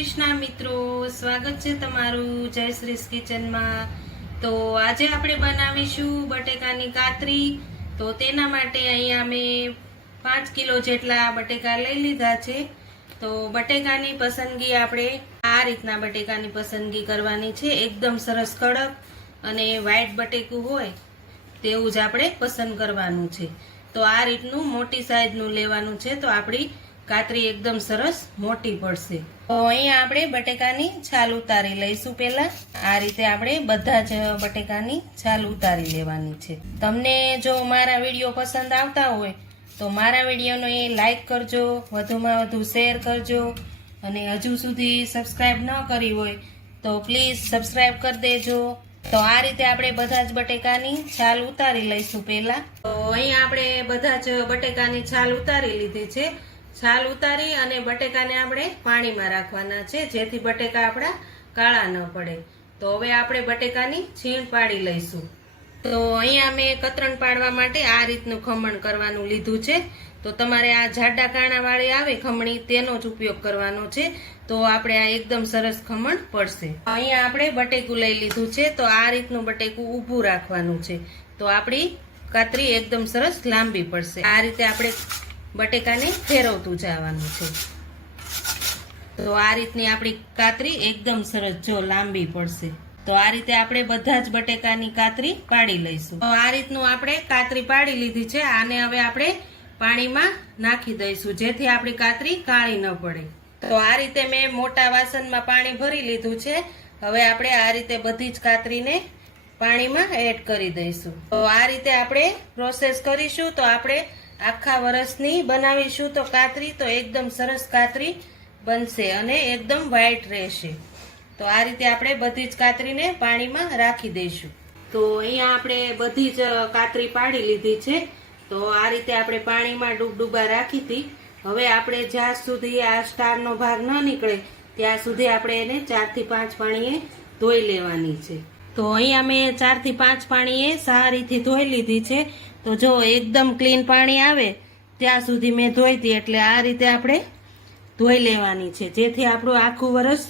કૃષ્ણ મિત્રો, સ્વાગત છે તમારું જયશ્રીસ કિચનમાં। તો આજે આપણે બનાવીશું બટેકાની કાતરી। તો તેના માટે અહીંયા મેં 5 કિલો જેટલા બટેકા લઈ લીધા છે। તો બટેકાની પસંદગી આપણે આ રીતના બટેકાની પસંદગી કરવાની છે। એકદમ સરસ કડક અને વ્હાઈટ બટેકું હોય તેવું જ આપણે પસંદ કરવાનું છે। તો આ રીતનું મોટી સાઈઝનું લેવાનું છે, તો આપણી કાતરી એકદમ સરસ મોટી પડશે। તો અહીંયા આપણે બટેકાની છાલ ઉતારી લઈશું। પહેલા આ રીતે આપણે બધા જ બટેકાની છાલ ઉતારી લેવાની છે। તમને જો મારા વિડીયો પસંદ આવતા હોય તો મારા વિડીયોને લાઈક કરજો, વધુમાં વધુ શેર કરજો, અને હજુ સુધી સબસ્ક્રાઈબ ન કરી હોય તો પ્લીઝ સબસ્ક્રાઈબ કરી દેજો। તો આ રીતે આપણે બધા જ બટેકાની છાલ ઉતારી લઈશું પહેલા। તો અહીંયા આપણે બધા જ બટેકાની છાલ ઉતારી લીધી છે। છાલ ઉતારી અને બટેકાને આપણે પાણીમાં રાખવાના છે, જેથી બટેકા આપણા કાળા ન પડે। તો હવે આપણે બટેકાની છીણ પાડી લઈશું। તો અહીંયા મેં કતરણ પાડવા માટે આ રીતનું ખમણ કરવાનું લીધું છે। તો તમારે આ જાડા કાણાવાળી આવે ખમણી, તેનો જ ઉપયોગ કરવાનો છે, તો આપણે આ એકદમ સરસ ખમણ પડશે। અહીંયા આપણે બટેકું લઈ લીધું છે, તો આ રીતનું બટેકું ઊભું રાખવાનું છે, તો આપણી કાતરી એકદમ સરસ લાંબી પડશે। આ રીતે આપણે બટેકાને ફેરવતું જવાનું છે, તો આ રીતની આપણી કાતરી એકદમ સરસ જો લાંબી પડશે। તો આ રીતે આપણે બધા જ બટેકાની કાતરી પાડી લઈશું। તો આ રીતનું આપણે કાતરી પાડી લીધી છે, આને હવે આપણે પાણીમાં નાખી દઈશું, જેથી આપણી કાતરી કાળી ન પડે। તો આ રીતે મેં મોટા વાસણમાં પાણી ભરી લીધું છે। હવે આપણે આ રીતે બધી જ કાતરીને પાણીમાં એડ કરી દઈશું। તો આ રીતે આપણે પ્રોસેસ કરીશું તો આપણે આખા વર્ષની બનાવીશું તો કાતરી તો એકદમ સરસ કાતરી બનશે અને એકદમ વ્હાઈટ રહેશે। તો આ રીતે આપણે બધી જ કાતરીને પાણીમાં રાખી દઈશું। તો અહીંયા આપણે બધી જ કાતરી પાડી લીધી છે। તો આ રીતે આપણે પાણીમાં ડૂબડૂબા રાખી હતી। હવે આપણે જ્યાં સુધી આ સ્ટારનો ભાગ ન નીકળે ત્યાં સુધી આપણે એને 4 થી 5 પાણીએ ધોઈ લેવાની છે। તો અહીંયા મેં 4 થી 5 પાણીએ સારીથી ધોઈ લીધી છે। તો જો એકદમ ક્લીન પાણી આવે ત્યાં સુધી મેં ધોઈ હતી, એટલે આ રીતે આપણે ધોઈ લેવાની છે, જેથી આપણું આખું વરસ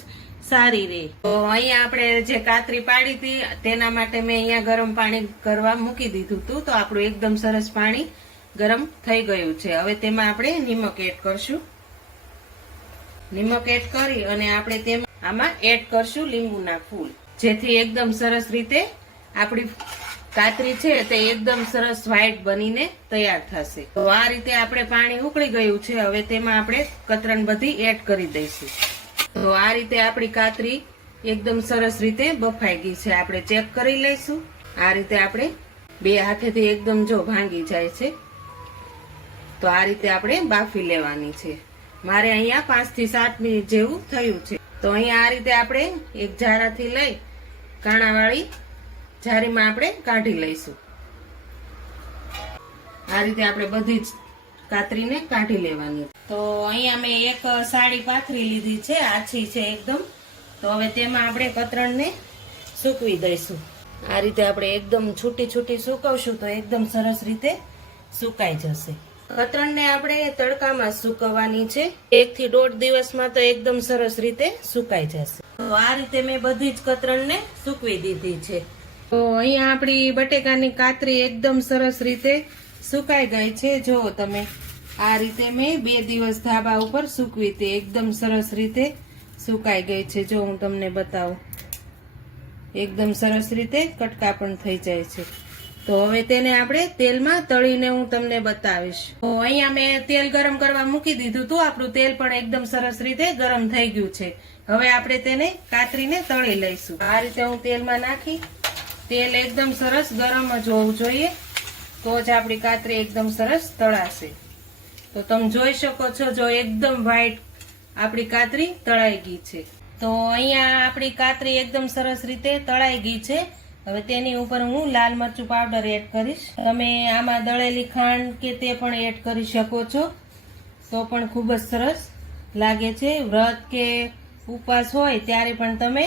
સારી રહે। તો અહીંયા આપણે જે કાતરી પાડી હતી તેના માટે મેં અહીંયા ગરમ પાણી કરવા મૂકી દીધું હતું। તો આપણું એકદમ સરસ પાણી ગરમ થઈ ગયું છે। હવે તેમાં આપણે નિમક એડ કરશું। નિમક એડ કરી અને આપણે આમાં એડ કરશું લીંબુના ફૂલ, જેથી એકદમ સરસ રીતે આપણી કાતરી છે તે એકદમ સરસ વ્હાઈટ બનીને તૈયાર થશે। તો આ રીતે આપણે પાણી ઉકળી ગયું છે, હવે તેમાં આપણે કતરણ બધી એડ કરી દઈશું। તો આ રીતે આપણી કાતરી એકદમ સરસ રીતે બફાઈ ગઈ છે, આપણે ચેક કરી લઈશું। આ રીતે આપણે બે હાથેથી એકદમ જો ભાંગી જાય છે, તો આ રીતે આપણે બાફી લેવાની છે। મારે અહીંયા 5 થી 7 મિનિટ જેવું થયું છે। તો અહીંયા આ રીતે આપણે એક જારાથી લઈ કાણાવાળી જારીમાં આપણે કાઢી લઈશું। આ રીતે આપણે બધી જ કાતરીને કાઢી લેવાની। તો અહીંયા મેં એક સાડી પાથરી લીધી છે, આછી છે એકદમ। તો હવે તેમાં આપણે કતરણને સૂકવી દઈશું। આ રીતે આપણે એકદમ છૂટી છૂટી સૂકવશું તો એકદમ સરસ રીતે સુકાઈ જશે। કતરણને આપણે તડકામાં સૂકવવાની છે, 1 થી 1.5 દિવસમાં તો એકદમ સરસ રીતે સુકાઈ જશે। તો આ રીતે મેં બધી જ કતરણને સૂકવી દીધી છે। તો અહીંયા આપણી બટેકાની કાતરી એકદમ સરસ રીતે સુકાઈ ગઈ છે। જો તમે આ રીતે મેં 2 દિવસ ધાબા ઉપર સૂકવી હતી, એકદમ સરસ રીતે સુકાઈ ગઈ છે। જો હું તમને બતાવું, એકદમ સરસ રીતે કટકા પણ થઈ જાય છે। તો હવે તેને આપણે તેલમાં તળીને હું તમને બતાવીશ। તો અહીંયા મેં તેલ ગરમ કરવા મૂકી દીધું હતું, આપણું તેલ પણ એકદમ સરસ રીતે ગરમ થઈ ગયું છે। હવે આપણે તેને કાતરીને તળી લઈશું। આ રીતે હું તેલમાં નાખી, તેલ એકદમ સરસ ગરમ જ હોવું જોઈએ, તો જ આપણી કાતરી એકદમ સરસ તળાશે। તો તમે જોઈ શકો છો, જો એકદમ વ્હાઈટ આપણી કાતરી તળાઈ ગઈ છે। તો અહીંયા આપણી કાતરી એકદમ સરસ રીતે તળાઈ ગઈ છે। હવે તેની ઉપર હું લાલ મરચું પાવડર એડ કરીશ। તમે આમાં દળેલી ખાંડ કે તે પણ એડ કરી શકો છો, તો પણ ખૂબ જ સરસ લાગે છે। વ્રત કે ઉપવાસ હોય ત્યારે પણ તમે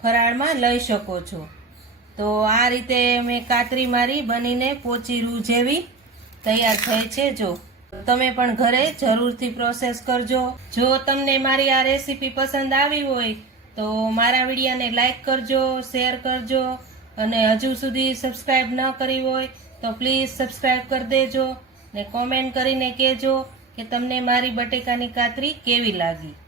ફરાળમાં લઈ શકો છો। તો આ રીતે મેં કાતરી મારી બનીને પોચી રૂ જેવી તૈયાર થઈ છે। જો તમે પણ ઘરે જરૂરથી પ્રોસેસ કરજો. જો તમને મારી આ રેસીપી પસંદ આવી હોય તો મારા વિડીયોને લાઈક કરજો, શેર કરજો અને હજુ સુધી સબસ્ક્રાઇબ ન કરી હોય તો પ્લીઝ સબસ્ક્રાઇબ કરી દેજો ને કોમેન્ટ કરીને કહેજો કે તમને મારી બટેકાની કાતરી કેવી લાગી.